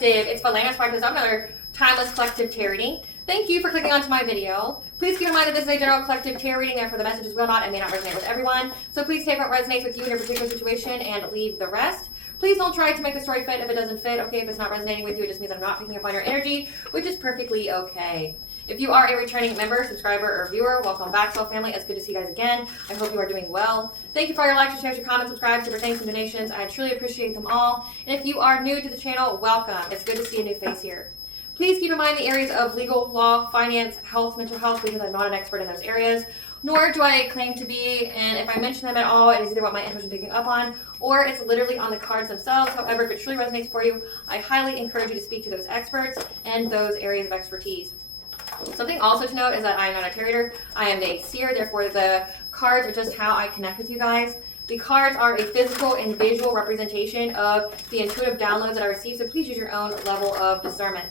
Collective. It's Valana's practice of another timeless collective tarot reading. Thank you for clicking onto my video. Please keep in mind that this is a general collective tarot reading, therefore the messages will not and may not resonate with everyone. So please take what resonates with you in your particular situation and leave the rest. Please don't try to make the story fit if it doesn't fit. Okay, if it's not resonating with you, it just means I'm not picking up on your energy, which is perfectly okay. If you are a returning member, subscriber, or viewer, welcome back, Soul Family. It's good to see you guys again. I hope you are doing well. Thank you for all your likes, your shares, your comments, subscribes, super thanks, and donations. I truly appreciate them all. And if you are new to the channel, welcome. It's good to see a new face here. Please keep in mind the areas of legal, law, finance, health, mental health, because I'm not an expert in those areas, nor do I claim to be, and if I mention them at all, it is either what my intuition is picking up on, or it's literally on the cards themselves. However, if it truly resonates for you, I highly encourage you to speak to those experts and those areas of expertise. Something also to note is that I am not a tarot reader. I am a seer, therefore the cards are just how I connect with you guys. The cards are a physical and visual representation of the intuitive downloads that I receive, so please use your own level of discernment.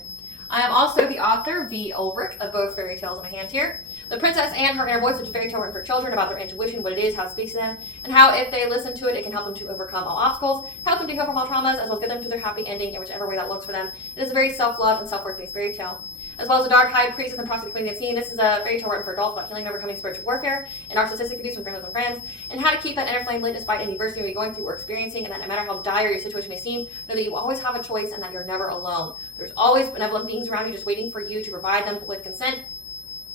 I am also the author, V. Ulrich, of both fairy tales in my hand here. The Princess and Her Inner Voice, which is a fairy tale written for children about their intuition, what it is, how it speaks to them, and how if they listen to it, it can help them to overcome all obstacles, help them to heal from all traumas, as well as get them to their happy ending in whichever way that looks for them. It is a very self-love and self-worth based fairy tale. As well as the Dark High Priestess and Prophecy Queen Unseen. This is a fairy tale written for adults about healing and overcoming spiritual warfare and narcissistic abuse from family and friends, and how to keep that inner flame lit despite any adversity you're going through or experiencing, and that no matter how dire your situation may seem, know that you always have a choice and that you're never alone. There's always benevolent beings around you just waiting for you to provide them with consent,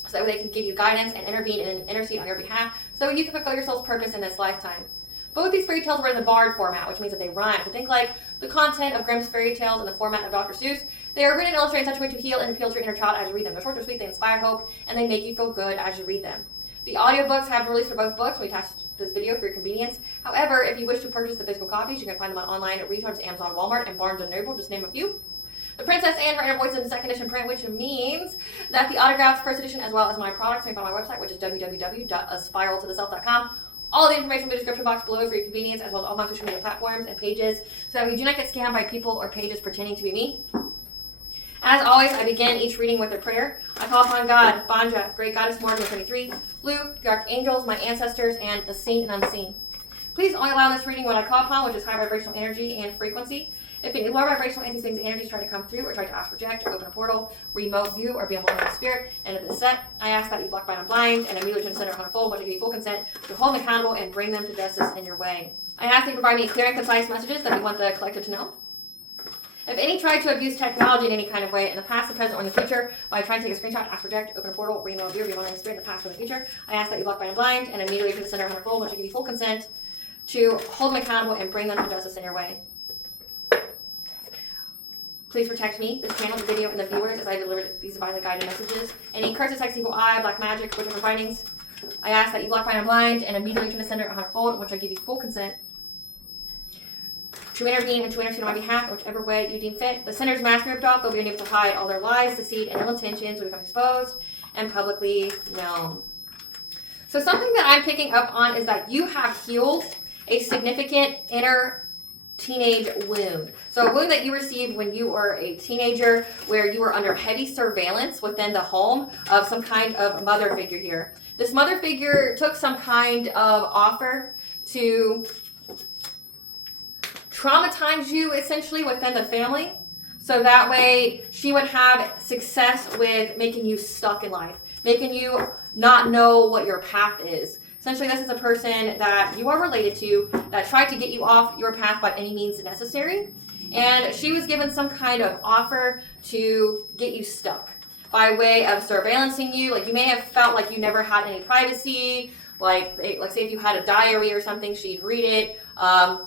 so that they can give you guidance and intervene and intercede on your behalf, so that you can fulfill your soul's purpose in this lifetime. Both these fairy tales were in the bard format, which means that they rhyme. So think like the content of Grimm's fairy tales in the format of Dr. Seuss. They are written and illustrated in such a way to heal and appeal to your inner child as you read them. They're short, they're sweet, they inspire hope, and they make you feel good as you read them. The audiobooks have released for both books. We attached this video for your convenience. However, if you wish to purchase the physical copies, you can find them on online at retailers, Amazon, Walmart, and Barnes & Noble, just name a few. The Princess and Her Inner Voice is in second edition print, which means that the autographed first edition, as well as my products, can be found on my website, which is www.aspiraltotheself.com. All the information in the description box below for your convenience, as well as all my social media platforms and pages, so that we do not get scammed by people or pages pretending to be me. As always, I begin each reading with a prayer. I call upon God, Banja, Great Goddess Morgan 23, Blue, the Archangels, my ancestors, and the seen and unseen. Please only allow in this reading what I call upon, which is high vibrational energy and frequency. If any lower vibrational entities, things, energies try to come through or try to ask, project, or open a portal, remote view, or be a multiple spirit, and in this set, I ask that you block, bind, and blind, and immediately turn center on a fold, but to give you full consent to hold them accountable and bring them to justice in your way. I ask that you provide me clear and concise messages that you want the collective to know. If any try to abuse technology in any kind of way in the past, the present, or in the future, by trying to take a screenshot, ask, project, open a portal, remote view, or be a multiple spirit in the past or in the future, I ask that you block, bind, and blind, and immediately turn the center on a fold, but to give you full consent to hold them accountable and bring them to justice in your way. Please protect me, this channel, the video, and the viewers as I deliver these divinely guided messages. Any curses, sex, evil eye, black magic, witchcraft findings, I ask that you block, bind, and blind, and immediately turn the center on a fold, in which I give you full consent to intervene and to intercede on my behalf in whichever way you deem fit. The sinner's mask ripped off, they'll be unable to hide all their lies, deceit, and ill intentions will become exposed and publicly known. So something that I'm picking up on is that you have healed a significant inner teenage wound. So a wound that you received when you were a teenager, where you were under heavy surveillance within the home of some kind of mother figure here. This mother figure took some kind of offer to traumatize you essentially within the family, so that way she would have success with making you stuck in life, making you not know what your path is. Essentially, this is a person that you are related to that tried to get you off your path by any means necessary. And she was given some kind of offer to get you stuck by way of surveillancing you. Like, you may have felt like you never had any privacy. Like say if you had a diary or something, she'd read it. I'm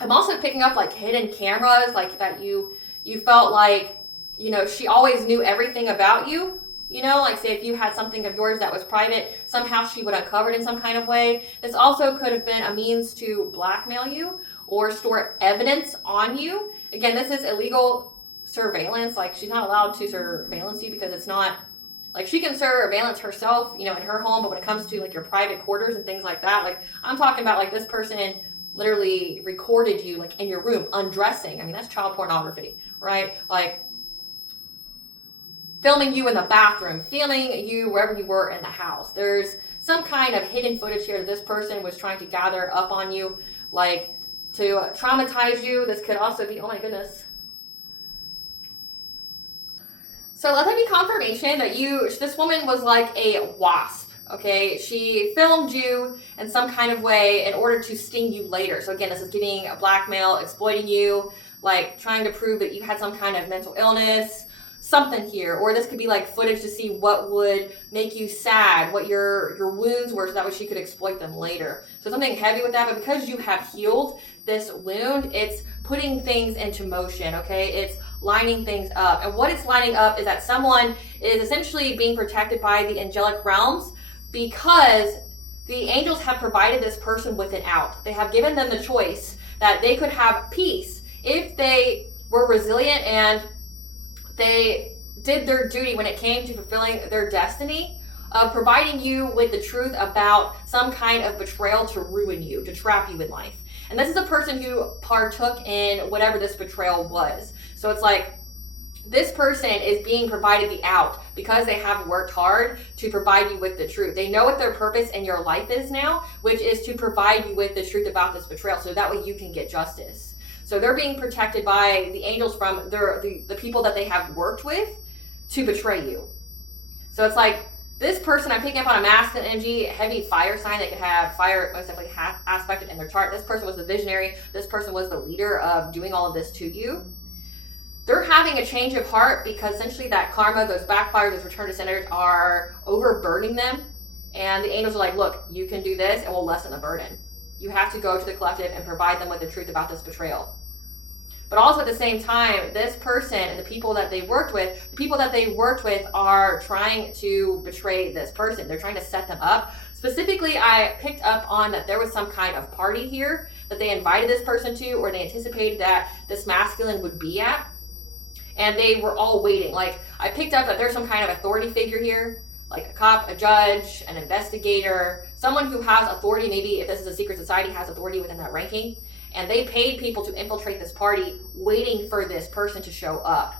also picking up like hidden cameras, like that you felt like, you know, she always knew everything about you. You know, like say if you had something of yours that was private, somehow she would uncover it in some kind of way. This also could have been a means to blackmail you or store evidence on you. Again, this is illegal surveillance. Like, she's not allowed to surveillance you because it's not, like, she can surveillance herself, you know, in her home, but when it comes to like your private quarters and things like that, like I'm talking about like this person literally recorded you like in your room undressing. I mean, that's child pornography, right? Like, filming you in the bathroom, filming you wherever you were in the house. There's some kind of hidden footage here that this person was trying to gather up on you, like to traumatize you. This could also be, oh my goodness, So let that be confirmation that this woman was like a wasp. Okay, she filmed you in some kind of way in order to sting you later. So again, this is giving a blackmail, exploiting you, like trying to prove that you had some kind of mental illness, something here. Or this could be like footage to see what would make you sad, what your wounds were, so that way she could exploit them later. So something heavy with that, but because you have healed this wound, it's putting things into motion, okay? It's lining things up. And what it's lining up is that someone is essentially being protected by the angelic realms, because the angels have provided this person with an out. They have given them the choice that they could have peace if they were resilient and they did their duty when it came to fulfilling their destiny of providing you with the truth about some kind of betrayal to ruin you, to trap you in life. And this is a person who partook in whatever this betrayal was. So it's like, this person is being provided the out because they have worked hard to provide you with the truth. They know what their purpose in your life is now, which is to provide you with the truth about this betrayal, so that way you can get justice. So they're being protected by the angels from the people that they have worked with to betray you. So it's like, this person, I'm picking up on a masculine energy, heavy fire sign. They could have fire most definitely aspected in their chart. This person was the visionary. This person was the leader of doing all of this to you. They're having a change of heart because essentially that karma, those backfires, those return to senders are overburdening them. And the angels are like, look, you can do this and we'll lessen the burden. You have to go to the collective and provide them with the truth about this betrayal. But also at the same time, this person and the people that they worked with are trying to betray this person. They're trying to set them up. Specifically, I picked up on that there was some kind of party here that they invited this person to, or they anticipated that this masculine would be at. And they were all waiting. Like, I picked up that there's some kind of authority figure here, like a cop, a judge, an investigator, someone who has authority. Maybe if this is a secret society, has authority within that ranking. And they paid people to infiltrate this party, waiting for this person to show up.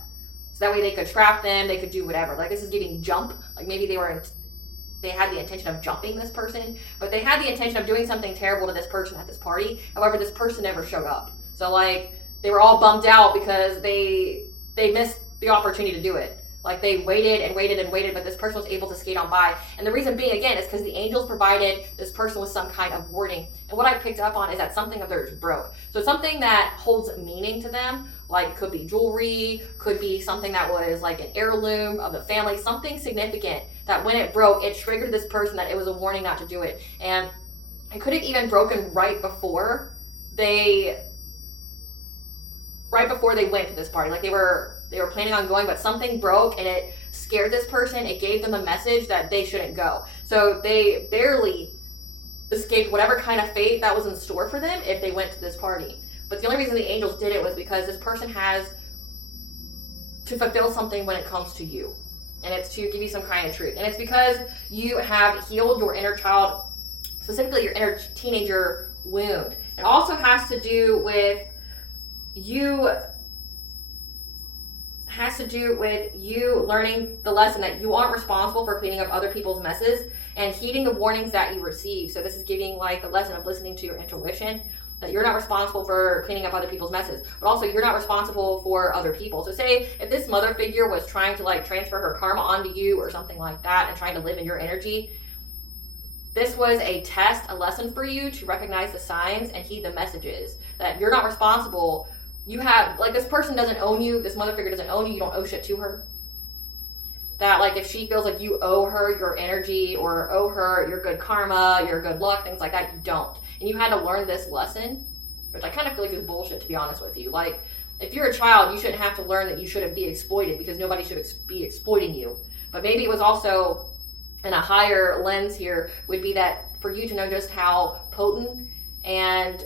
So that way they could trap them, they could do whatever. Like, this is giving jump. Like, maybe they had the intention of jumping this person, but they had the intention of doing something terrible to this person at this party. However, this person never showed up. So, like, they were all bummed out because they missed the opportunity to do it. Like, they waited and waited and waited, but this person was able to skate on by. And the reason being, again, is because the angels provided this person with some kind of warning. And what I picked up on is that something of theirs broke. So something that holds meaning to them, like it could be jewelry, could be something that was like an heirloom of the family, something significant that when it broke, it triggered this person that it was a warning not to do it. And it could have even broken right before they went to this party. Like, they were planning on going, but something broke and it scared this person. It gave them a message that they shouldn't go. So they barely escaped whatever kind of fate that was in store for them if they went to this party. But the only reason the angels did it was because this person has to fulfill something when it comes to you. And it's to give you some kind of truth. And it's because you have healed your inner child, specifically your inner teenager wound. It also has to do with you learning the lesson that you aren't responsible for cleaning up other people's messes and heeding the warnings that you receive. So this is giving like the lesson of listening to your intuition, that you're not responsible for cleaning up other people's messes, but also you're not responsible for other people. So say if this mother figure was trying to like transfer her karma onto you or something like that and trying to live in your energy, this was a test, a lesson for you to recognize the signs and heed the messages, that you're not responsible. You have, like, this person doesn't own you, this mother figure doesn't own you, you don't owe shit to her. That, like, if she feels like you owe her your energy or owe her your good karma, your good luck, things like that, you don't. And you had to learn this lesson, which I kind of feel like is bullshit, to be honest with you. Like, if you're a child, you shouldn't have to learn that you shouldn't be exploited because nobody should be exploiting you. But maybe it was also, in a higher lens here, would be that for you to know just how potent and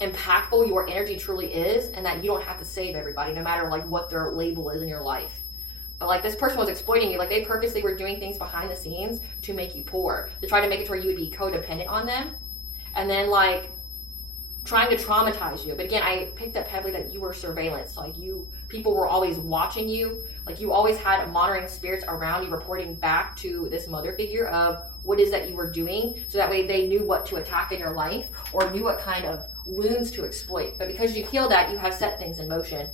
impactful your energy truly is, and that you don't have to save everybody no matter like what their label is in your life. But like, this person was exploiting you. Like, they purposely were doing things behind the scenes to make you poor, to try to make it to where you would be codependent on them, and then like trying to traumatize you. But again, I picked up heavily that you were surveillance. Like, people were always watching you. Like, you always had monitoring spirits around you, reporting back to this mother figure of what is that you were doing, so that way they knew what to attack in your life or knew what kind of wounds to exploit. But because you healed that, you have set things in motion.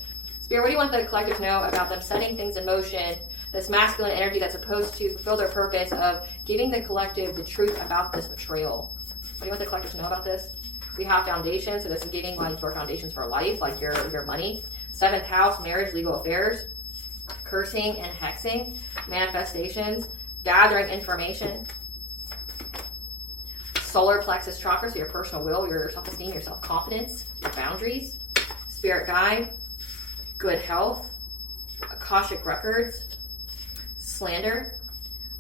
Spirit, what do you want the collective to know about them setting things in motion, this masculine energy that's supposed to fulfill their purpose of giving the collective the truth about this betrayal? What do you want the collective to know about this? We have foundations, so this is giving like your foundations for life, like your money. 7th house, marriage, legal affairs, cursing and hexing, manifestations, gathering information, solar plexus chakra, so your personal will, your self-esteem, your self-confidence, your boundaries, spirit guide, good health, Akashic records, slander,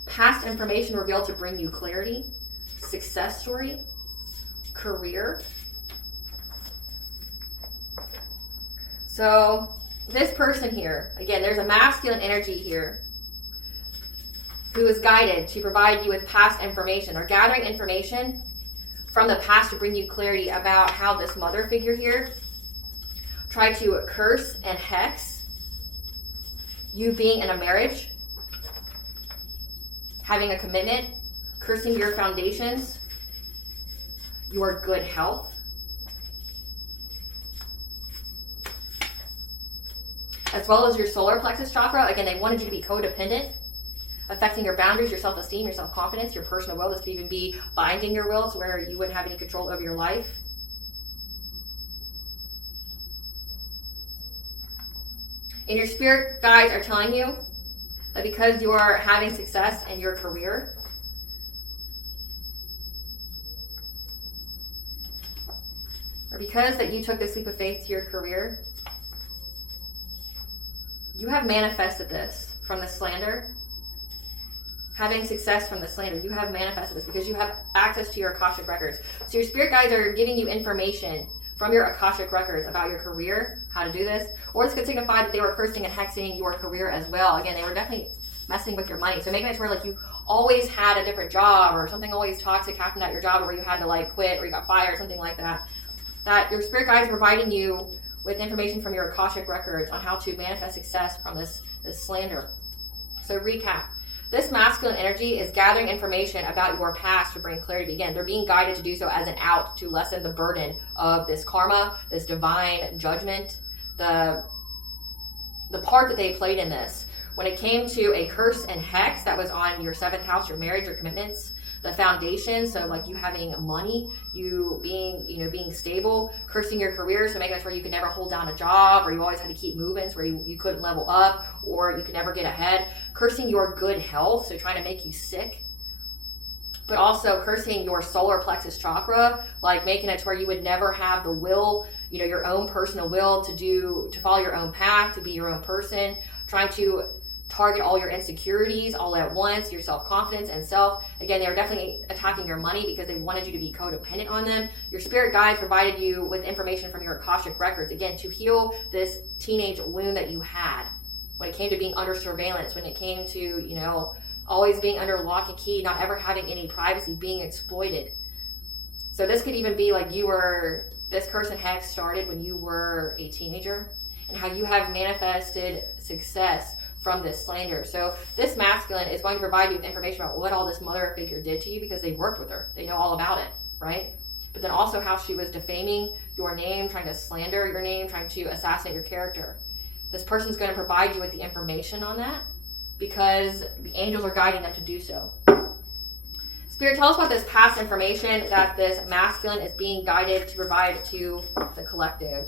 past information revealed to bring you clarity, success story, career. So this person here, again, there's a masculine energy here who is guided to provide you with past information or gathering information from the past to bring you clarity about how this mother figure here tried to curse and hex you being in a marriage, having a commitment, cursing your foundations, your good health, as well as your solar plexus chakra. Again, they wanted you to be codependent, affecting your boundaries, your self-esteem, your self-confidence, your personal will. This could even be binding your will to where you wouldn't have any control over your life. And your spirit guides are telling you that because you are having success in your career, or because that you took this leap of faith to your career, you have manifested this from the slander. Having success from the slander, you have manifested this because you have access to your Akashic records. So your spirit guides are giving you information from your Akashic records about your career, how to do this, or this could signify that they were cursing and hexing your career as well. Again, they were definitely messing with your money. So making it to where like you always had a different job or something always toxic happened at your job where you had to like quit or you got fired, something like that. That your spirit guides are providing you with information from your Akashic records on how to manifest success from this slander. So recap. This masculine energy is gathering information about your past to bring clarity. Again, they're being guided to do so as an out to lessen the burden of this karma, this divine judgment, the part that they played in this. When it came to a curse and hex that was on your 7th house, your marriage, your commitments, the foundation, so like you having money, you being stable, cursing your career, so making it where you could never hold down a job, or you always had to keep moving, so where you couldn't level up, or you could never get ahead, cursing your good health, so trying to make you sick, but also cursing your solar plexus chakra, like making it to where you would never have the will, your own personal will to follow your own path, to be your own person, trying to target all your insecurities all at once, your self-confidence and self. Again, they were definitely attacking your money because they wanted you to be codependent on them. Your spirit guides provided you with information from your Akashic records, again, to heal this teenage wound that you had when it came to being under surveillance, when it came to, always being under lock and key, not ever having any privacy, being exploited. So this could even be like this curse and hex started when you were a teenager, and how you have manifested success from this slander. So this masculine is going to provide you with information about what all this mother figure did to you because they worked with her. They know all about it, right? But then also how she was defaming your name, trying to slander your name, trying to assassinate your character. This person's going to provide you with the information on that because the angels are guiding them to do so. Spirit, tell us about this past information that this masculine is being guided to provide to the collective.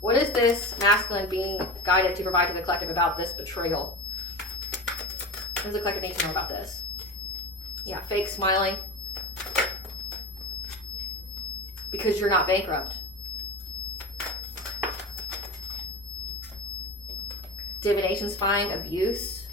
What is this masculine being guided to provide to the collective about this betrayal? What does the collective need to know about this? Yeah, fake smiling. Because you're not bankrupt. Divination spying, abuse.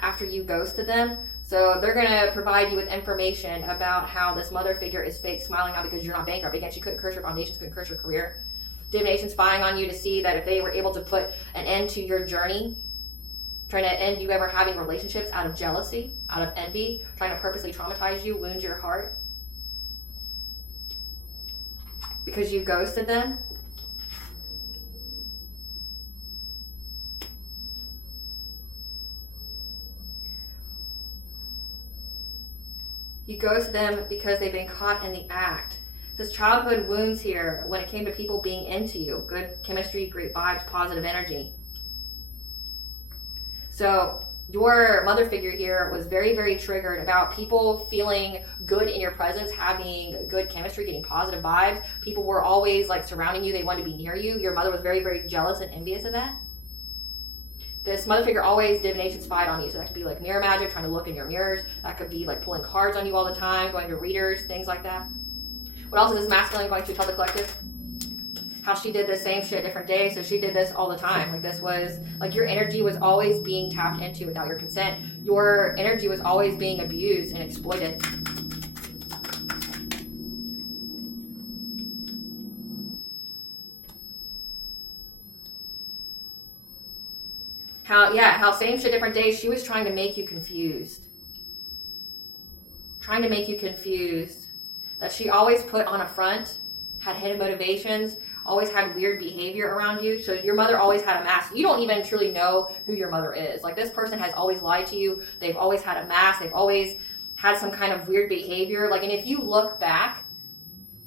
After you ghosted them. So they're going to provide you with information about how this mother figure is fake smiling now because you're not bankrupt. Again, she couldn't curse your foundations, couldn't curse your career. Divination spying on you to see that if they were able to put an end to your journey, trying to end you ever having relationships out of jealousy, out of envy, trying to purposely traumatize you, wound your heart. Because you ghosted them. You ghosted them because they've been caught in the act. This childhood wounds here when it came to people being into you. Good chemistry, great vibes, positive energy. So your mother figure here was very, very triggered about people feeling good in your presence, having good chemistry, getting positive vibes. People were always like surrounding you. They wanted to be near you. Your mother was very, very jealous and envious of that. This mother figure always divination spied on you. So that could be like mirror magic, trying to look in your mirrors. That could be like pulling cards on you all the time, going to readers, things like that. What else is this masculine going to tell the collective? How she did the same shit different days. So she did this all the time. Like this was, like your energy was always being tapped into without your consent. Your energy was always being abused and exploited. How same shit different days, she was trying to make you confused. Trying to make you confused. That she always put on a front, had hidden motivations, always had weird behavior around you. So your mother always had a mask. You don't even truly know who your mother is. Like this person has always lied to you. They've always had a mask. They've always had some kind of weird behavior. Like, and if you look back,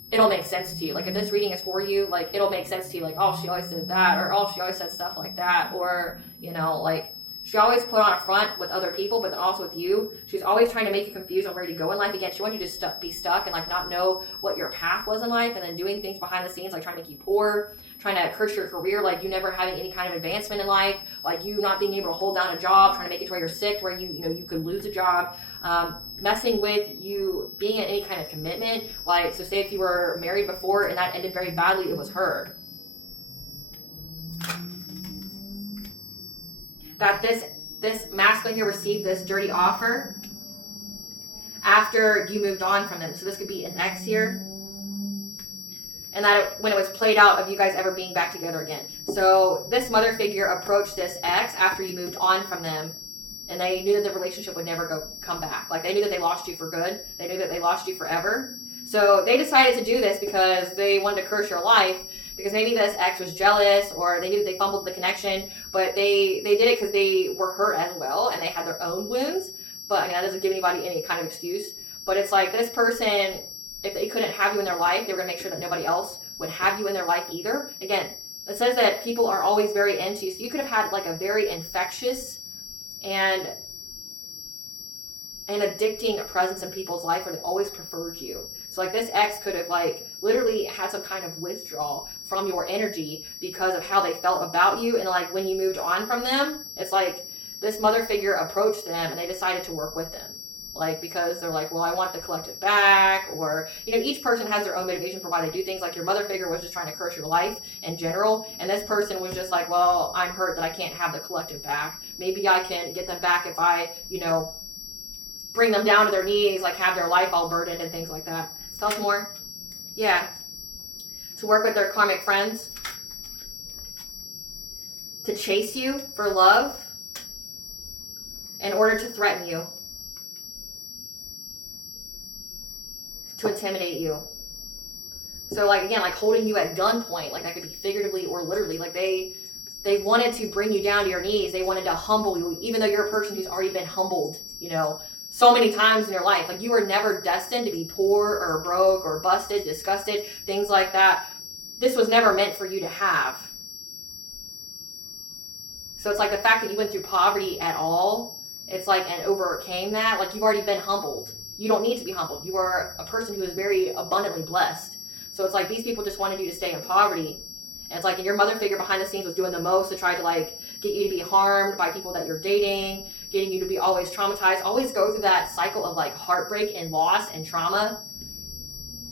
it'll make sense to you. Like if this reading is for you, like it'll make sense to you. Like, oh, she always did that, or oh, she always said stuff like that, or you know, like she always put on a front with other people, but then also with you. She's always trying to make you confused on where to go in life. Again, she wanted you to be stuck and like not know what your path was in life, and then doing things behind the scenes, like trying to make you poor, trying to curse your career, like you never having any kind of advancement in life, like you not being able to hold down a job, trying to make it to where you're sick, to where you could lose a job, messing with you being in any kind of commitment. Like, so say if you were married before and that ended very badly, it was her. That this masculine here received this dirty offer after you moved on from them. So this could be an ex here. And that when it was played out of you guys ever being back together again. So this mother figure approached this ex after you moved on from them, and they knew that the relationship would never come back. Like they knew that they lost you for good. They knew that they lost you forever. So they decided to do this because they wanted to curse your life, because maybe this ex was jealous, or they knew that they fumbled the connection, but they did it because they were hurt as well and they had their own wounds. But I mean, that doesn't give anybody any kind of excuse. But it's like this person, if they couldn't have you in their life, they were going to make sure that nobody else would have you in their life either. Again, it says that people are always very into you. So you could have had like a very infectious and an addicting presence in people's life where they always preferred you. So like this ex could have like literally had some kind of withdrawal from your energy because of how they felt about you. And like when you moved on from them, it's like this mother figure approached them and they decided to work with them. Like, because they're like, well, I want the collective back, or, you know, each person has their own motivation for why they do things. Like your mother figure was just trying to curse your life in general. And this person was just like, well, I'm hurt that I can't have the collective back. Maybe I can get them back if I, you know, bring them down to their knees, like have their life all burdened and things like that. Tell us more. Yeah. To work with their karmic friends. To chase you for love in order to threaten you. To intimidate you. So like, again, like holding you at gunpoint, like that could be figuratively or literally. Like they wanted to bring you down to your knees. They wanted to humble you, even though you're a person who's already been humbled, you know, so many times in your life. Like you were never destined to be poor or broke or busted, disgusted, things like that. This was never meant for you to have. So it's like the fact that you went through poverty at all, it's like, and overcame that, like you've already been humbled. You don't need to be humbled. You are a person who is very abundantly blessed. So it's like these people just wanted you to stay in poverty. And it's like, and your mother figure behind the scenes was doing the most to try to like get you to be harmed by people that you're dating, getting you to be always traumatized, always go through that cycle of like heartbreak and loss and trauma.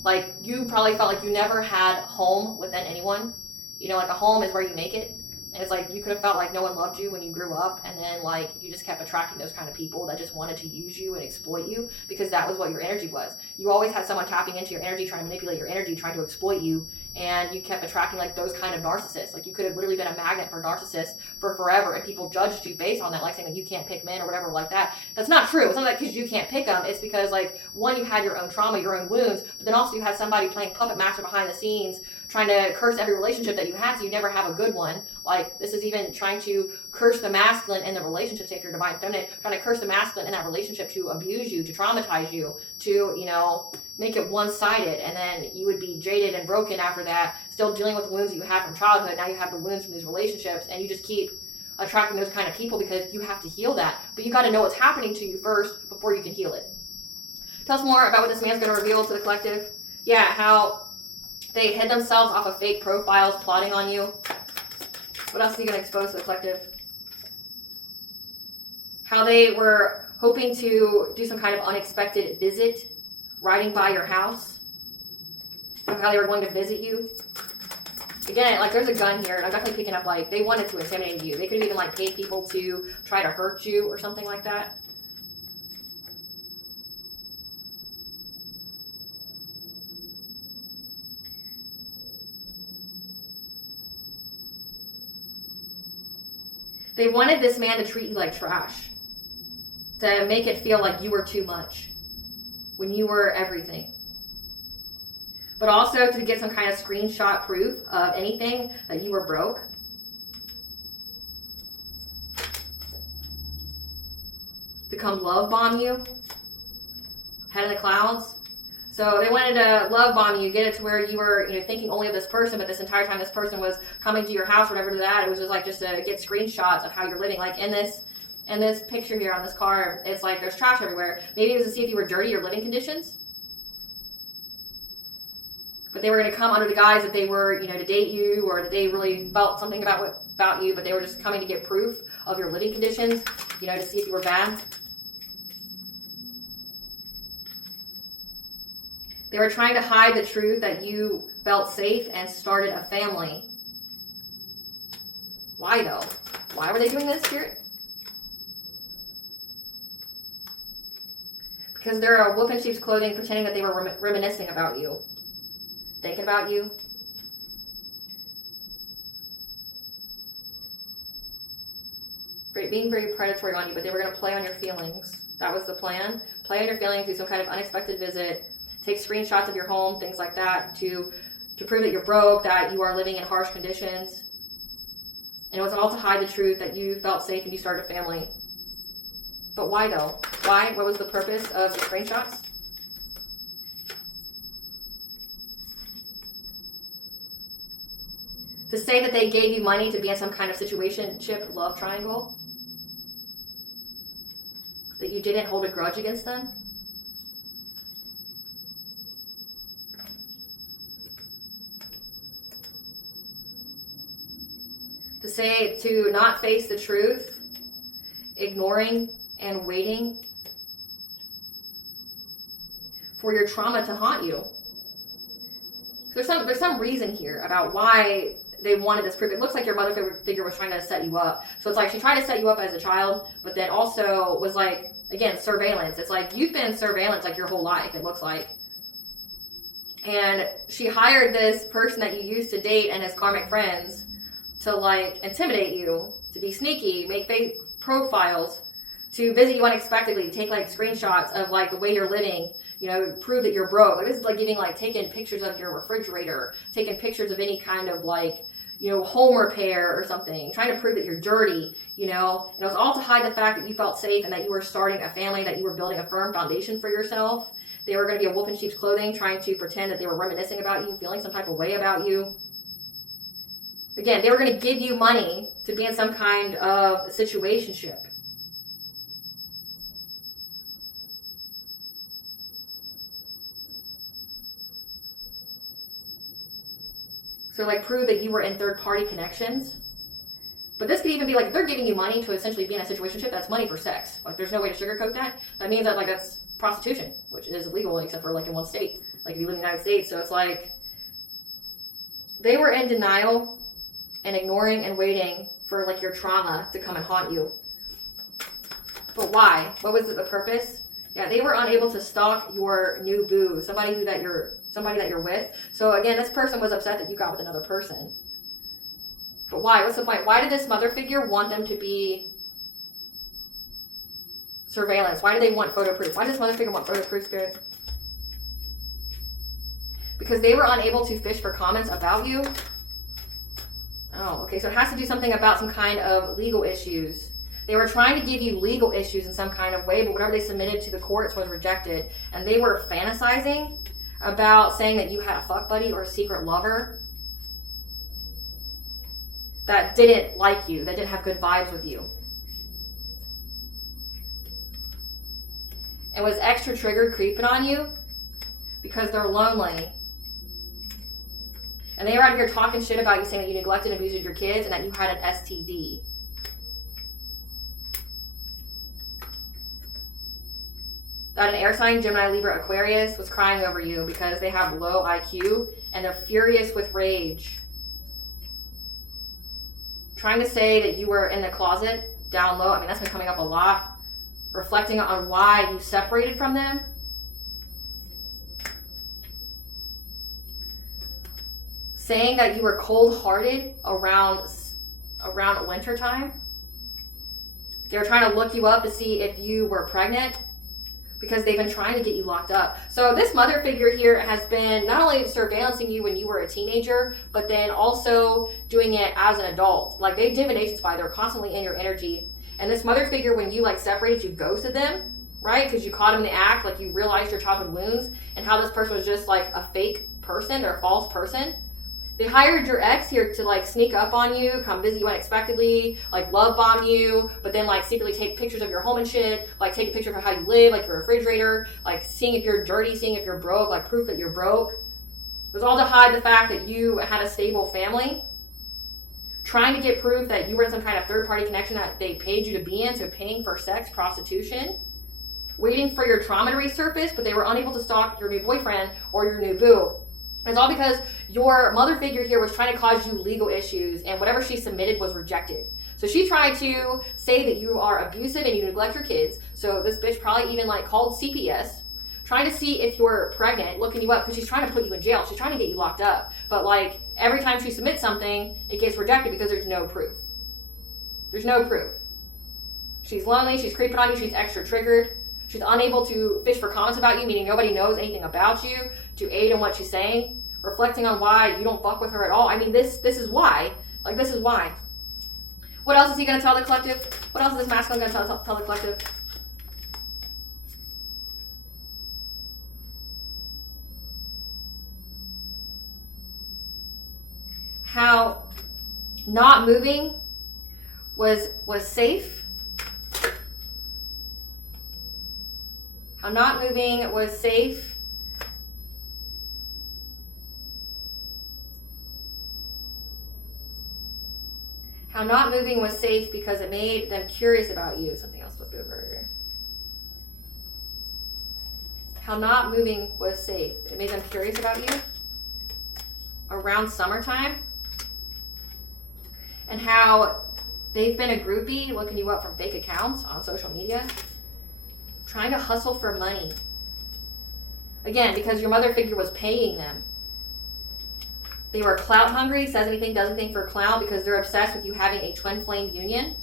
Like you probably felt like you never had home within anyone. You know, like a home is where you make it. And it's like you could have felt like no one loved you when you grew up, and then like you just kept attracting those kind of people that just wanted to use you and exploit you, because that was what your energy was. You always had someone tapping into your energy, trying to manipulate your energy, trying to exploit you, and you kept attracting like those kind of narcissists. Like you could have literally been a magnet for narcissists for forever, and people judged you based on that, like saying that you can't pick men or whatever like that. That's not true. It's not like because you can't pick them. It's because like one, you had your own trauma, your own wounds, but then also you had somebody playing puppet master behind the scenes, trying to curse every relationship that you had, so you never have a good one. Like, this is even trying to curse the masculine in the relationship. Say if you're divine feminine, trying to curse the masculine in that relationship to abuse you, to traumatize you, to, you know, make it one-sided. And then you would be jaded and broken after that, still dealing with the wounds that you had from childhood. Now you have the wounds from these relationships, and you just keep attracting those kind of people because you have to heal that. But you got to know what's happening to you first before you can heal it. Tell us more about what this man's going to reveal to the collective. Yeah, how they hid themselves off of fake profiles, plotting on you. What else are you going to expose to the collective? How they were hoping to do some kind of unexpected visit, riding by your house. How they were going to visit you. Again, like, there's a gun here, and I'm definitely picking up, like, they wanted to intimidate you. They could have even, like, paid people to try to hurt you or something like that. They wanted this man to treat you like trash. To make it feel like you were too much. When you were everything. But also to get some kind of screenshot proof of anything that you were broke. To come love bomb you. Head in the clouds. So they wanted to love bomb you, get it to where you were, you know, thinking only of this person, but this entire time this person was coming to your house, whatever to that. It was just like just to get screenshots of how you're living. Like in this picture here on this card, it's like there's trash everywhere. Maybe it was to see if you were dirty or living conditions. But they were going to come under the guise that they were, you know, to date you, or that they really felt something about you, but they were just coming to get proof of your living conditions, you know, to see if you were bad. They were trying to hide the truth that you felt safe and started a family. Why though? Why were they doing this, Spirit? Because they're a wolf in sheep's clothing, pretending that they were reminiscing about you. Thinking about you. Being very predatory on you, but they were going to play on your feelings. That was the plan. Play on your feelings, do some kind of unexpected visit. Take screenshots of your home, things like that, to prove that you're broke, that you are living in harsh conditions. And it was all to hide the truth that you felt safe and you started a family. But why though? Why? What was the purpose of the screenshots? To say that they gave you money to be in some kind of situationship love triangle? That you didn't hold a grudge against them? To say to not face the truth, ignoring and waiting for your trauma to haunt you. So there's some reason here about why they wanted this proof. It looks like your mother figure was trying to set you up. So it's like she tried to set you up as a child, but then also was like, again, surveillance. It's like you've been in surveillance like your whole life, it looks like. And she hired this person that you used to date and his karmic friends to like intimidate you, to be sneaky, make fake profiles, to visit you unexpectedly, to take like screenshots of like the way you're living, you know, prove that you're broke. Like, this is like giving like taking pictures of your refrigerator, taking pictures of any kind of like, you know, home repair or something, trying to prove that you're dirty, you know. And it was all to hide the fact that you felt safe and that you were starting a family, that you were building a firm foundation for yourself. They were going to be a wolf in sheep's clothing, trying to pretend that they were reminiscing about you, feeling some type of way about you. Again, they were going to give you money to be in some kind of situationship. So like prove that you were in third-party connections. But this could even be like, if they're giving you money to essentially be in a situationship, that's money for sex. Like there's no way to sugarcoat that. That means that like that's prostitution, which is illegal except for like in one state. Like if you live in the United States. So it's like they were in denial and ignoring and waiting for like your trauma to come and haunt you. But why? What was the purpose? Yeah, they were unable to stalk your new boo, somebody that you're with. So again, this person was upset that you got with another person. But why? What's the point? Why did this mother figure want them to be surveillance? Why do they want photo proof? Why does this mother figure want photo proof, Spirit? Because they were unable to fish for comments about you. Oh, okay. So it has to do something about some kind of legal issues. They were trying to give you legal issues in some kind of way, but whatever they submitted to the courts was rejected. And they were fantasizing about saying that you had a fuck buddy or a secret lover that didn't like you, that didn't have good vibes with you. And was extra triggered creeping on you because they're lonely. And they were out here talking shit about you, saying that you neglected and abused your kids and that you had an STD. That an air sign, Gemini, Libra, Aquarius, was crying over you because they have low IQ and they're furious with rage. Trying to say that you were in the closet, down low. I mean, that's been coming up a lot. Reflecting on why you separated from them. Saying that you were cold-hearted around winter time. They were trying to look you up to see if you were pregnant because they've been trying to get you locked up. So this mother figure here has been not only surveillancing you when you were a teenager, but then also doing it as an adult. Like, they divination spy. They're constantly in your energy. And this mother figure, when you like separated, you ghosted them, right? Because you caught them in the act, like you realized your childhood wounds and how this person was just like a fake person or a false person. They hired your ex here to like sneak up on you, come visit you unexpectedly, like love bomb you, but then like secretly take pictures of your home and shit, like take a picture of how you live, like your refrigerator, like seeing if you're dirty, seeing if you're broke, like proof that you're broke. It was all to hide the fact that you had a stable family. Trying to get proof that you were in some kind of third-party connection that they paid you to be in, so paying for sex, prostitution. Waiting for your trauma to resurface, but they were unable to stalk your new boyfriend or your new boo. It's all because your mother figure here was trying to cause you legal issues, and whatever she submitted was rejected. So she tried to say that you are abusive and you neglect your kids. So this bitch probably even like called CPS, trying to see if you're pregnant, looking you up, because she's trying to put you in jail. She's trying to get you locked up. But like every time she submits something, it gets rejected because there's no proof. There's no proof. She's lonely, she's creeping on you, she's extra triggered. She's unable to fish for comments about you, meaning nobody knows anything about you, to aid in what she's saying, reflecting on why you don't fuck with her at all. I mean, this is why. Like, this is why. What else is he going to tell the collective? What else is this masculine going to tell the collective? How not moving was safe. How not moving was safe. How not moving was safe because it made them curious about you. Something else flipped over. How not moving was safe. It made them curious about you around summertime. And how they've been a groupie looking you up from fake accounts on social media. Trying to hustle for money. Again, because your mother figure was paying them. They were clout hungry, says anything, does anything for clout, because they're obsessed with you having a twin flame union.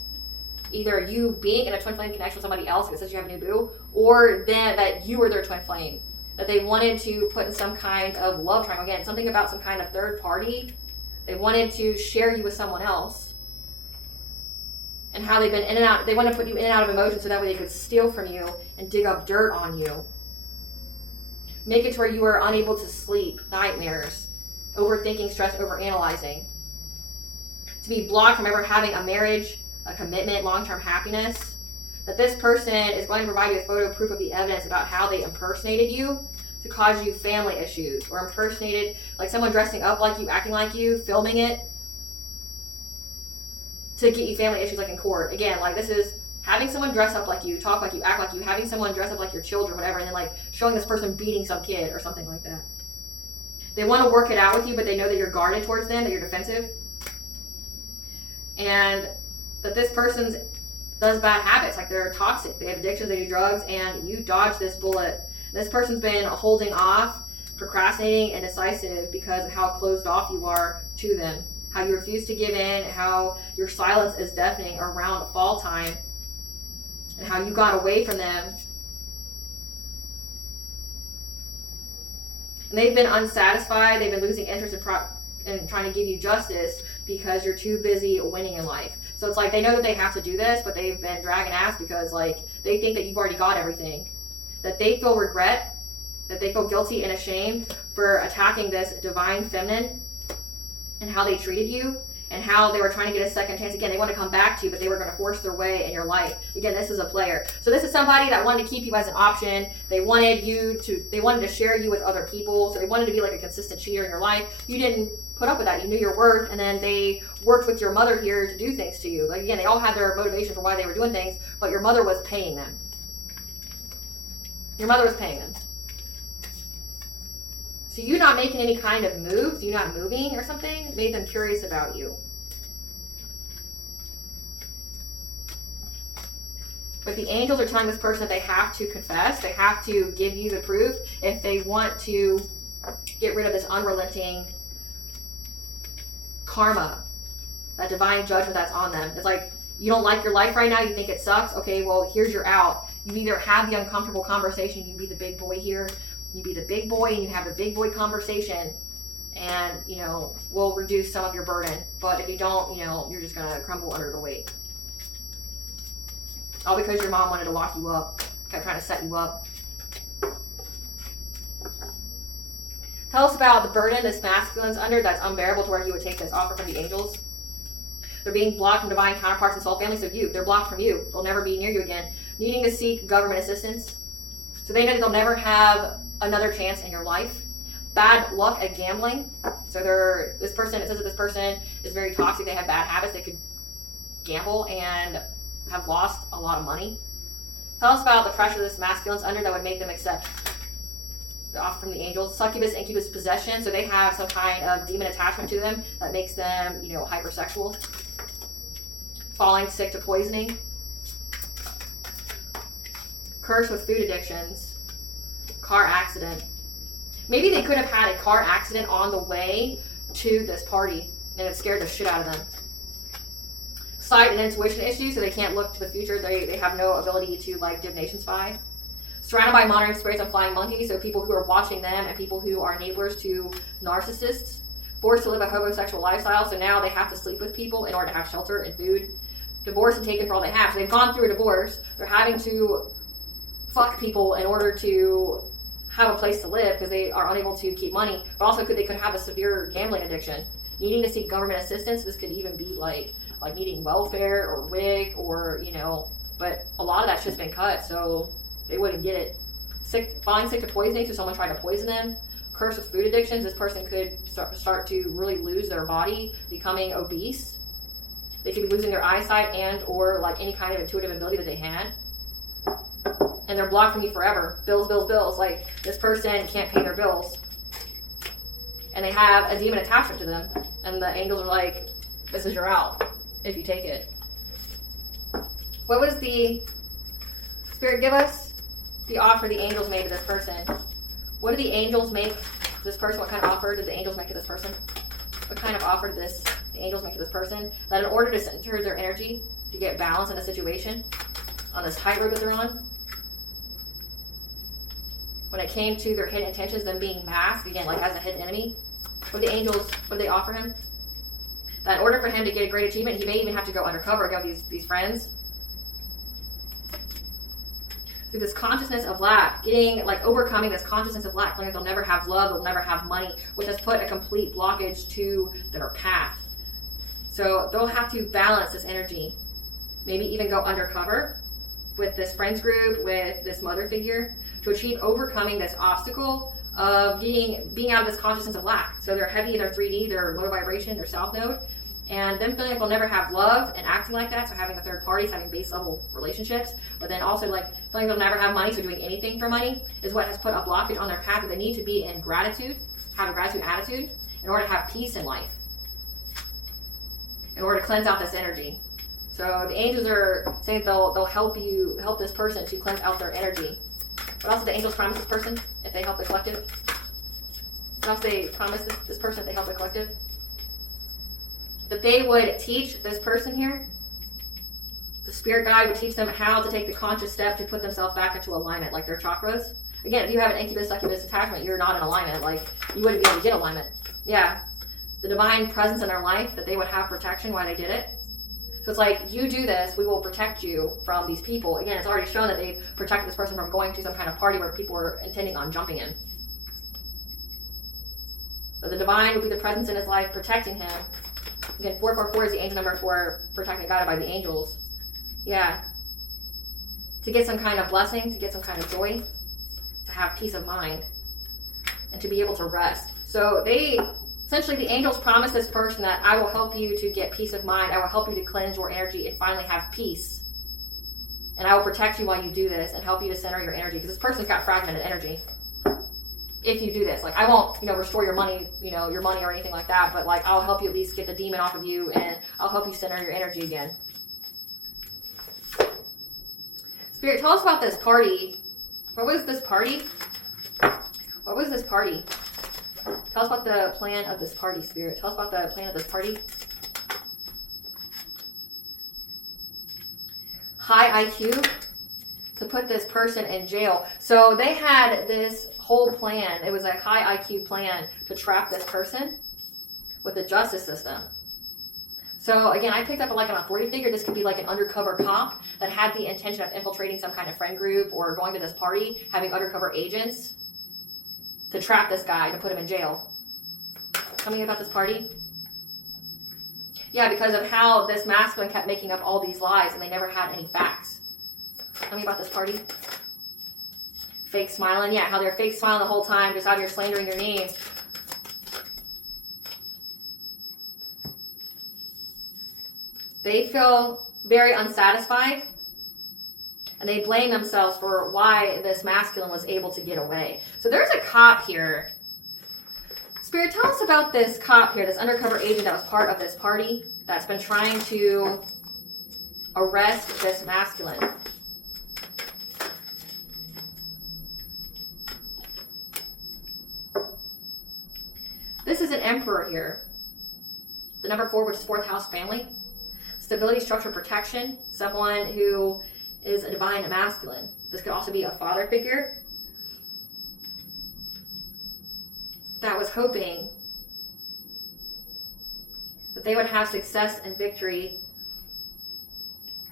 Either you being in a twin flame connection with somebody else because you have a new boo, or then that you were their twin flame. That they wanted to put in some kind of love triangle. Again, something about some kind of third party. They wanted to share you with someone else. And how they've been in and out. They want to put you in and out of emotion so that way they could steal from you and dig up dirt on you. Make it to where you were unable to sleep, nightmares, overthinking, stress, overanalyzing. To be blocked from ever having a marriage, a commitment, long-term happiness. That this person is going to provide you with photo proof of the evidence about how they impersonated you to cause you family issues. Or impersonated, like someone dressing up like you, acting like you, filming it, to get you family issues like in court. Again, like this is having someone dress up like you, talk like you, act like you, having someone dress up like your children, whatever, and then like showing this person beating some kid or something like that. They want to work it out with you, but they know that you're guarded towards them, that you're defensive. And that this person does bad habits, like they're toxic, they have addictions, they do drugs, and you dodge this bullet. This person's been holding off, procrastinating, and indecisive because of how closed off you are to them. How you refuse to give in, how your silence is deafening around fall time, and how you got away from them. And they've been unsatisfied, they've been losing interest in trying to give you justice because you're too busy winning in life. So it's like they know that they have to do this, but they've been dragging ass because like they think that you've already got everything. That they feel regret, that they feel guilty and ashamed for attacking this divine feminine and how they treated you and how they were trying to get a second chance. Again, they want to come back to you, but they were going to force their way in your life. Again, this is a player. So this is somebody that wanted to keep you as an option. They wanted to share you with other people. So they wanted to be like a consistent cheater in your life. You didn't put up with that. You knew your worth, and then they worked with your mother here to do things to you. Like again, they all had their motivation for why they were doing things, but your mother was paying them. Your mother was paying them. So you not making any kind of moves, you not moving or something, made them curious about you. But the angels are telling this person that they have to confess, they have to give you the proof if they want to get rid of this unrelenting karma, that divine judgment that's on them. It's like, you don't like your life right now, you think it sucks, okay, well, here's your out. You either have the uncomfortable conversation, you be the big boy here, you be the big boy and you have a big boy conversation and, you know, we'll reduce some of your burden. But if you don't, you know, you're just going to crumble under the weight. All because your mom wanted to lock you up, kept trying to set you up. Tell us about the burden this masculine's under that's unbearable to where he would take this offer from the angels. They're being blocked from divine counterparts and soul families of you. They're blocked from you. They'll never be near you again. Needing to seek government assistance. So they know that they'll never have another chance in your life. Bad luck at gambling. So it says that this person is very toxic. They have bad habits. They could gamble and have lost a lot of money. Tell us about the pressure this masculine's under that would make them accept the offer from the angels. Succubus, incubus possession. So they have some kind of demon attachment to them that makes them, you know, hypersexual. Falling sick to poisoning. Cursed with food addictions. Car accident. Maybe they could have had a car accident on the way to this party and it scared the shit out of them. Sight and intuition issues, so they can't look to the future. They have no ability to like divination spy. Surrounded by monitoring spirits and flying monkeys, so people who are watching them and people who are enablers to narcissists. Forced to live a homosexual lifestyle, so now they have to sleep with people in order to have shelter and food. Divorced and taken for all they have. So they've gone through a divorce. They're having to fuck people in order to have a place to live because they are unable to keep money, but also they could have a severe gambling addiction. Needing to seek government assistance. This could even be like needing welfare or WIC or, you know, but a lot of that shit's been cut, so they wouldn't get it. Falling sick to poisoning, so someone tried to poison them. Cursed with food addictions. This person could start to really lose their body, becoming obese. They could be losing their eyesight and or like any kind of intuitive ability that they had. And they're blocked from you forever. Bills, bills, bills. Like, this person can't pay their bills. And they have a demon attachment to them. And the angels are like, this is your out if you take it. What was the Spirit give us? The offer the angels made to this person. What did the angels make this person? What kind of offer did the angels make to this person? What kind of offer did the angels make to this person? That in order to center their energy, to get balance in a situation, on this tightrope that they're on, when it came to their hidden intentions, them being masked, again, like as a hidden enemy, what did they offer him? That in order for him to get a great achievement, he may even have to go undercover, go with these friends. Through this consciousness of lack, overcoming this consciousness of lack, feeling like they'll never have love, they'll never have money, which has put a complete blockage to their path. So they'll have to balance this energy, maybe even go undercover with this friends group, with this mother figure, to achieve overcoming this obstacle of being out of this consciousness of lack. So they're heavy in their 3D, their low vibration, their south node, and them feeling like they'll never have love and acting like that, so having a third parties, having base level relationships, but then also like feeling they'll never have money, so doing anything for money is what has put a blockage on their path, that they need to be in gratitude, have a gratitude attitude in order to have peace in life, in order to cleanse out this energy. So the angels are saying they'll help this person to cleanse out their energy. What else did the angels promise this person if they help the collective? What else did they promise this person if they help the collective? That they would teach this person here, the spirit guide would teach them how to take the conscious step to put themselves back into alignment, like their chakras. Again, if you have an incubus, succubus attachment, you're not in alignment. Like, you wouldn't be able to get alignment. Yeah. the divine presence in their life, that they would have protection while they did it. So it's like, you do this, we will protect you from these people. Again, it's already shown that they protected this person from going to some kind of party where people were intending on jumping in. So the divine would be the presence in his life protecting him. Again, 444 is the angel number for protected, guided by the angels. Yeah. To get some kind of blessing, to get some kind of joy, to have peace of mind, and to be able to rest. So essentially the angels promise this person that I will help you to get peace of mind. I will help you to cleanse your energy and finally have peace. And I will protect you while you do this and help you to center your energy. Because this person's got fragmented energy. If you do this, like, I won't, restore your money, your money or anything like that. But like, I'll help you at least get the demon off of you, and I'll help you center your energy again. Spirit, tell us about this party. What was this party? What was this party? Tell us about the plan of this party, Spirit. Tell us about the plan of this party. High IQ to put this person in jail. So they had this whole plan. It was a high IQ plan to trap this person with the justice system. So again, I picked up like an authority figure. This could be like an undercover cop that had the intention of infiltrating some kind of friend group or going to this party, having undercover agents to trap this guy, to put him in jail. Tell me about this party. Yeah, because of how this masculine kept making up all these lies and they never had any facts. Tell me about this party. Fake smiling. Yeah, how they're fake smiling the whole time, just out here slandering your name. They feel very unsatisfied. And they blame themselves for why this masculine was able to get away. So there's a cop here. Spirit, tell us about this cop here, this undercover agent that was part of this party that's been trying to arrest this masculine. This is an emperor here. The number 4, which is 4th house family. Stability, structure, protection. Someone who is a divine masculine. This could also be a father figure that was hoping that they would have success and victory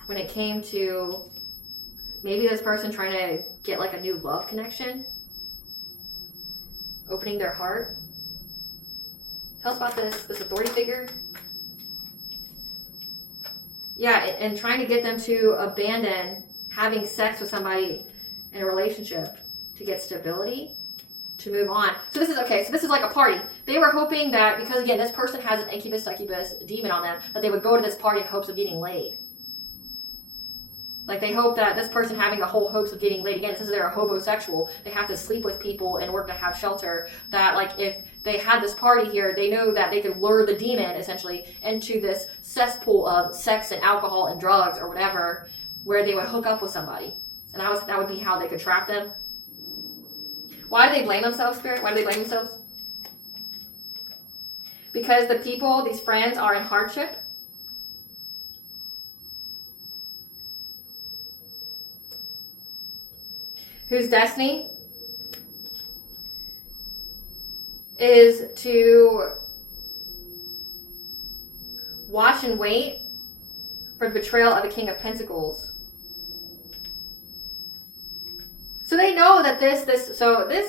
when it came to maybe this person trying to get like a new love connection, opening their heart. Tell us about this authority figure. Yeah, and trying to get them to abandon having sex with somebody in a relationship to get stability, to move on. So this is okay. So this is like a party. They were hoping that, because again, this person has an incubus, succubus demon on them, that they would go to this party in hopes of getting laid. Like they hope that this person having the whole hopes of getting laid, again, since they're a homosexual, they have to sleep with people in order to have shelter, that like if they had this party here, they know that they could lure the demon essentially into this cesspool of sex and alcohol and drugs or whatever, where they would hook up with somebody. And that would be how they could trap them. Why do they blame themselves, Spirit? Why do they blame themselves? Because the people, these friends, are in hardship. Whose destiny is to watch and wait for the betrayal of the King of Pentacles. So they know that this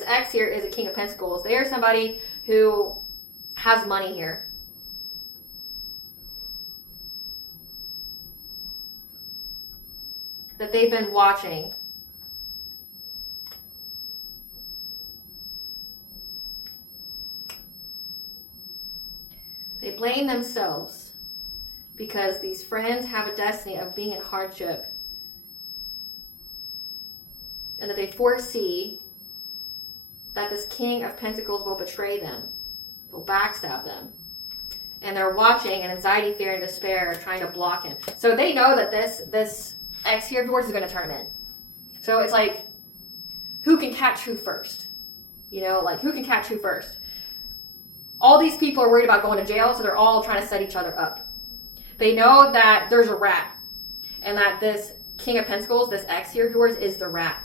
X here is a King of Pentacles. They are somebody who has money here. That they've been watching. They blame themselves because these friends have a destiny of being in hardship, and that they foresee that this King of Pentacles will betray them, will backstab them. And they're watching in anxiety, fear, and despair, trying to block him. So they know that this X here of yours is going to turn him in. So it's like, who can catch who first? Like who can catch who first? All these people are worried about going to jail, so they're all trying to set each other up. They know that there's a rat, and that this King of Pentacles, this X here of yours, is the rat.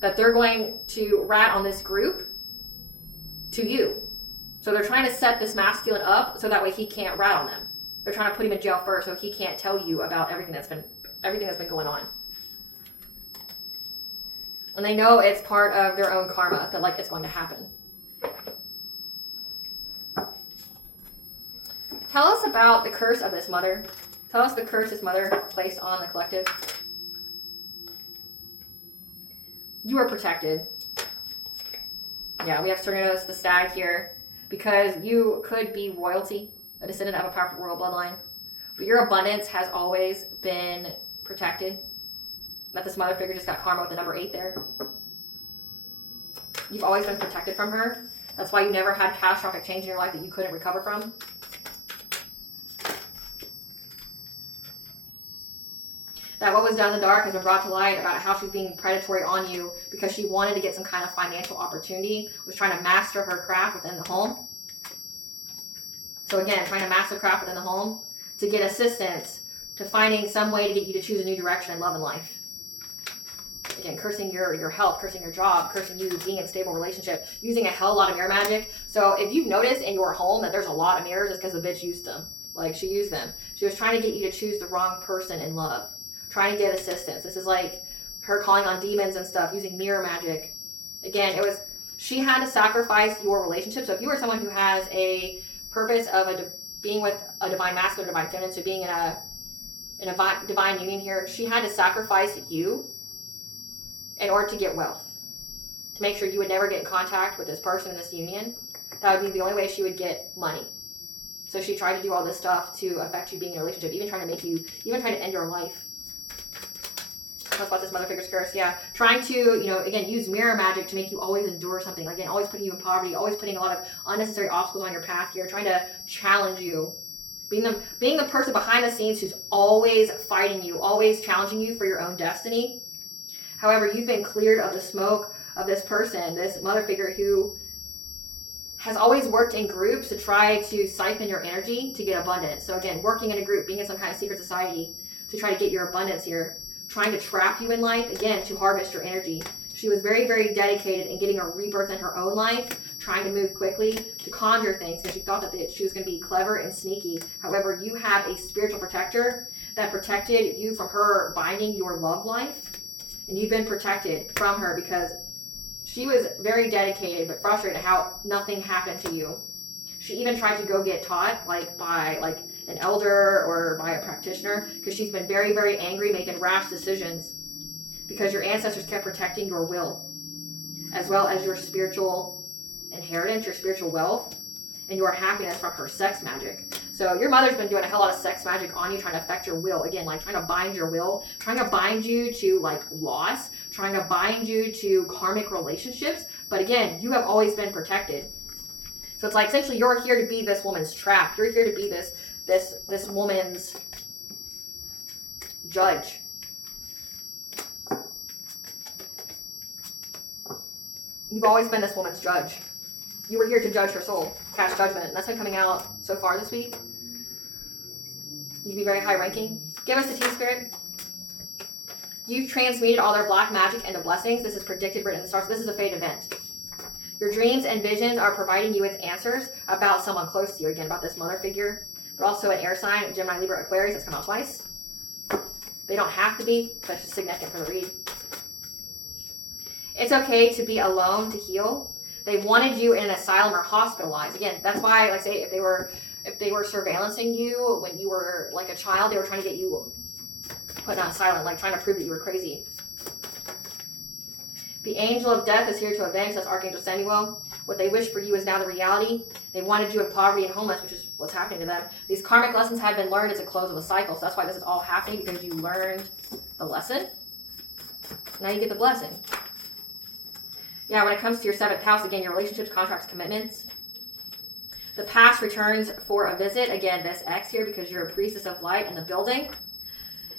That they're going to rat on this group to you. So So they're trying to set this masculine up so that way he can't rat on them. They're trying to put him in jail first so he can't tell you about everything that's been going on. And they know it's part of their own karma that like it's going to happen. Tell us about the curse of this mother. Tell us the curse this mother placed on the collective. You are protected. Yeah, we have Cernunos, the stag here, because you could be royalty, a descendant of a powerful royal bloodline. But your abundance has always been protected. That this mother figure just got karma with the number 8 there. You've always been protected from her. That's why you never had catastrophic change in your life that you couldn't recover from. That what was done in the dark has been brought to light about how she's being predatory on you because she wanted to get some kind of financial opportunity, was trying to master her craft within the home. So again, trying to master craft within the home to get assistance to finding some way to get you to choose a new direction in love and life. Again, cursing your health, cursing your job, cursing you being in a stable relationship, using a hell lot of mirror magic. So if you've noticed in your home that there's a lot of mirrors, it's because the bitch used them. Like, she used them. She was trying to get you to choose the wrong person in love. Trying to get assistance. This is like her calling on demons and stuff, using mirror magic. Again, she had to sacrifice your relationship. So if you are someone who has a purpose of being with a divine masculine or divine feminine, so being in a divine union here, she had to sacrifice you in order to get wealth. To make sure you would never get in contact with this person in this union. That would be the only way she would get money. So she tried to do all this stuff to affect you being in a relationship, even trying to end your life. That's what this mother figure's curse, yeah. Trying to, again, use mirror magic to make you always endure something. Again, always putting you in poverty, always putting a lot of unnecessary obstacles on your path here, trying to challenge you. Being the person behind the scenes who's always fighting you, always challenging you for your own destiny. However, you've been cleared of the smoke of this person, this mother figure who has always worked in groups to try to siphon your energy to get abundance. So again, working in a group, being in some kind of secret society to try to get your abundance here. Trying to trap you in life, again, to harvest your energy. She was very, very dedicated in getting a rebirth in her own life, trying to move quickly, to conjure things, because she thought that she was going to be clever and sneaky. However, you have a spiritual protector that protected you from her binding your love life, and you've been protected from her because she was very dedicated but frustrated how nothing happened to you. She even tried to go get taught, by an elder or by a practitioner, because she's been very, very angry, making rash decisions because your ancestors kept protecting your will, as well as your spiritual inheritance, your spiritual wealth, and your happiness from her sex magic. So your mother's been doing a hell lot of sex magic on you, trying to affect your will. Again, trying to bind your will, trying to bind you to loss, trying to bind you to karmic relationships. But again, you have always been protected. So it's essentially you're here to be this woman's trap. You're here to be this woman's judge. You've always been this woman's judge. You were here to judge her soul, cast judgment. And that's been coming out so far this week. You'd be very high ranking. Give us the Teen Spirit. You've transmuted all their black magic into blessings. This is predicted, written in the stars. This is a fate event. Your dreams and visions are providing you with answers about someone close to you. Again, about this mother figure. But also an air sign, Gemini, Libra, Aquarius. That's come out twice. They don't have to be, but it's just significant for the read. It's okay to be alone to heal. They wanted you in an asylum or hospitalized. Again, that's why, say, if they were surveillancing you when you were a child, they were trying to get you put on silent, trying to prove that you were crazy. The angel of death is here to avenge. That's Archangel Samuel. What they wish for you is now the reality. They wanted you in poverty and homeless, which is what's happening to them. These karmic lessons have been learned as a close of a cycle. So that's why this is all happening, because you learned the lesson. Now you get the blessing. Yeah, when it comes to your 7th house, again, your relationships, contracts, commitments. The past returns for a visit. Again, this X here, because you're a priestess of light in the building.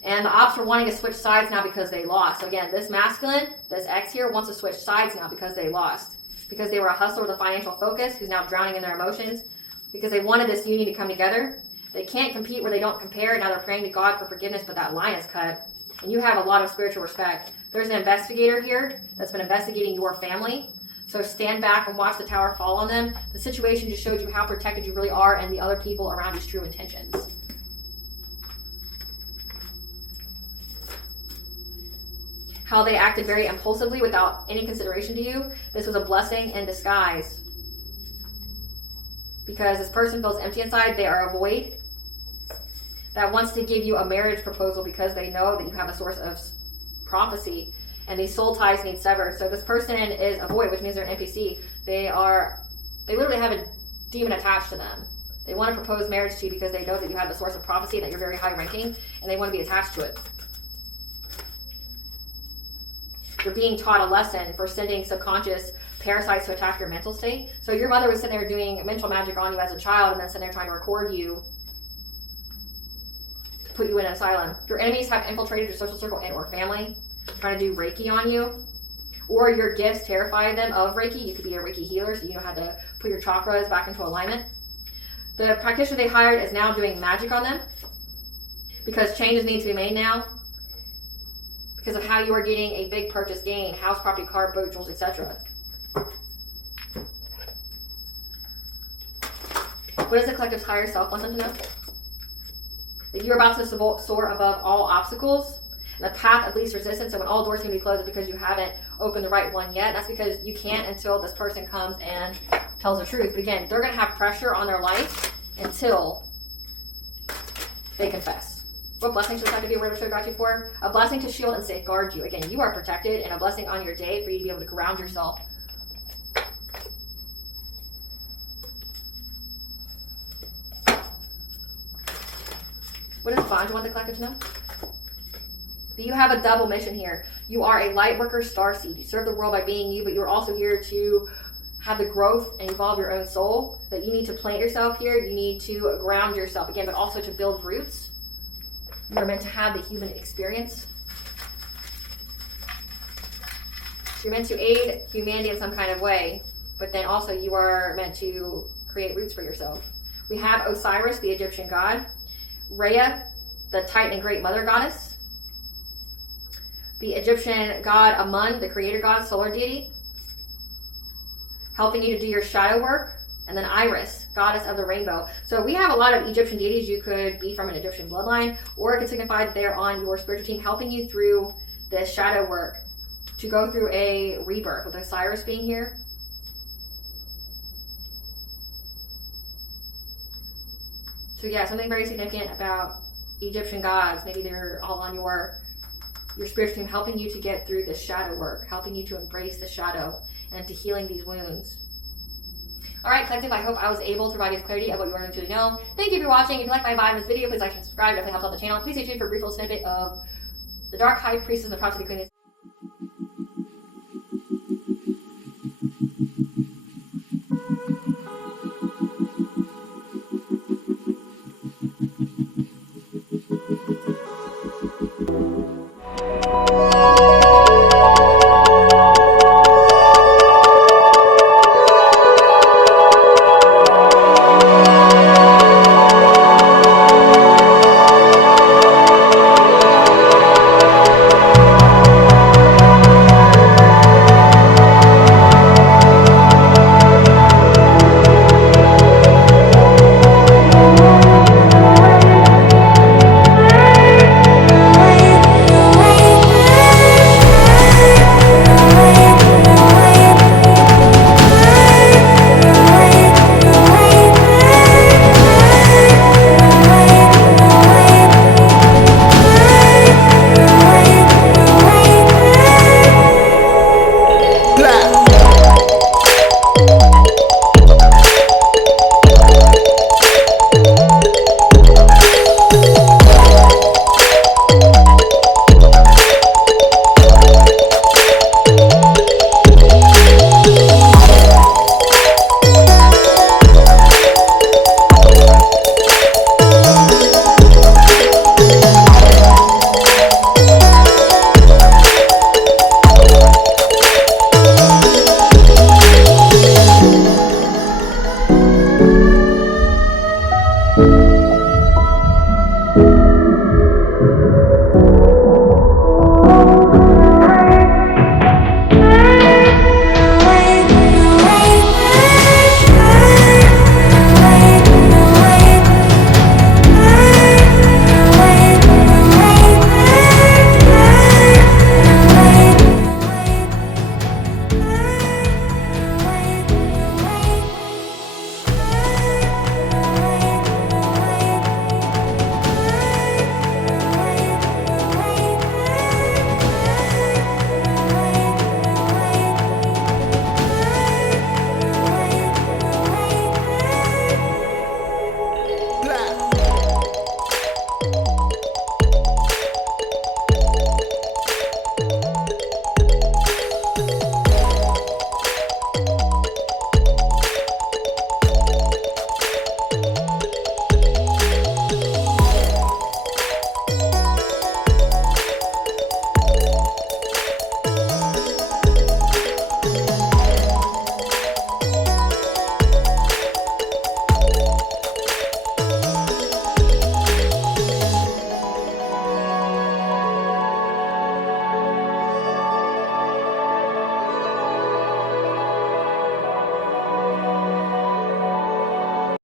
And the ops are wanting to switch sides now because they lost. So again, this masculine, this X here, wants to switch sides now because they lost. Because they were a hustler with a financial focus who's now drowning in their emotions. Because they wanted this union to come together. They can't compete where they don't compare. Now they're praying to God for forgiveness, but that line is cut. And you have a lot of spiritual respect. There's an investigator here that's been investigating your family. So stand back and watch the tower fall on them. The situation just showed you how protected you really are and the other people around you's true intentions. How they acted very impulsively without any consideration to you. This was a blessing in disguise. Because this person feels empty inside. They are a void that wants to give you a marriage proposal because they know that you have a source of prophecy and these soul ties need severed. So this person is a void, which means they're an NPC. They literally have a demon attached to them. They want to propose marriage to you because they know that you have the source of prophecy, that you're very high ranking, and they want to be attached to it. You're being taught a lesson for sending subconscious parasites to attack your mental state. So your mother was sitting there doing mental magic on you as a child and then sitting there trying to record you to put you in an asylum. Your enemies have infiltrated your social circle and or family, trying to do Reiki on you. Or your gifts terrify them of Reiki. You could be a Reiki healer, so you know how to put your chakras back into alignment. The practitioner they hired is now doing magic on them because changes need to be made now. Because of how you are getting a big purchase gain, house, property, car, boat, jewels, etc. What does the collective's higher self want them to know? That you're about to soar above all obstacles, and the path of least resistance. So when all doors can be closed, it's because you haven't opened the right one yet. That's because you can't until this person comes and tells the truth. But again, they're going to have pressure on their life until they confess. What blessing should have to be aware of show gratitude for? A blessing to shield and safeguard you. Again, you are protected, and a blessing on your day for you to be able to ground yourself. What does bond want the collective to know? That you have a double mission here. You are a light worker starseed. You serve the world by being you, but you're also here to have the growth and evolve your own soul. That you need to plant yourself here. You need to ground yourself again, but also to build roots. You're meant to have the human experience. You're meant to aid humanity in some kind of way, but then also you are meant to create roots for yourself. We have Osiris, the Egyptian god. Rhea, the Titan and Great Mother goddess. The Egyptian god Amun, the creator god, solar deity. Helping you to do your shadow work. And then Iris, goddess of the rainbow. So we have a lot of Egyptian deities. You could be from an Egyptian bloodline, or it could signify that they're on your spiritual team helping you through this shadow work to go through a rebirth, with Osiris being here. So yeah, something very significant about Egyptian gods. Maybe they're all on your spiritual team helping you to get through this shadow work, helping you to embrace the shadow and to healing these wounds. All right, collective, I hope I was able to provide you with clarity of what you want to know. Thank you for watching. If you like my vibe in this video, please like and subscribe. It definitely helps out the channel. Please stay tuned for a brief little snippet of the Dark High Priestess and the Prophecy Queen.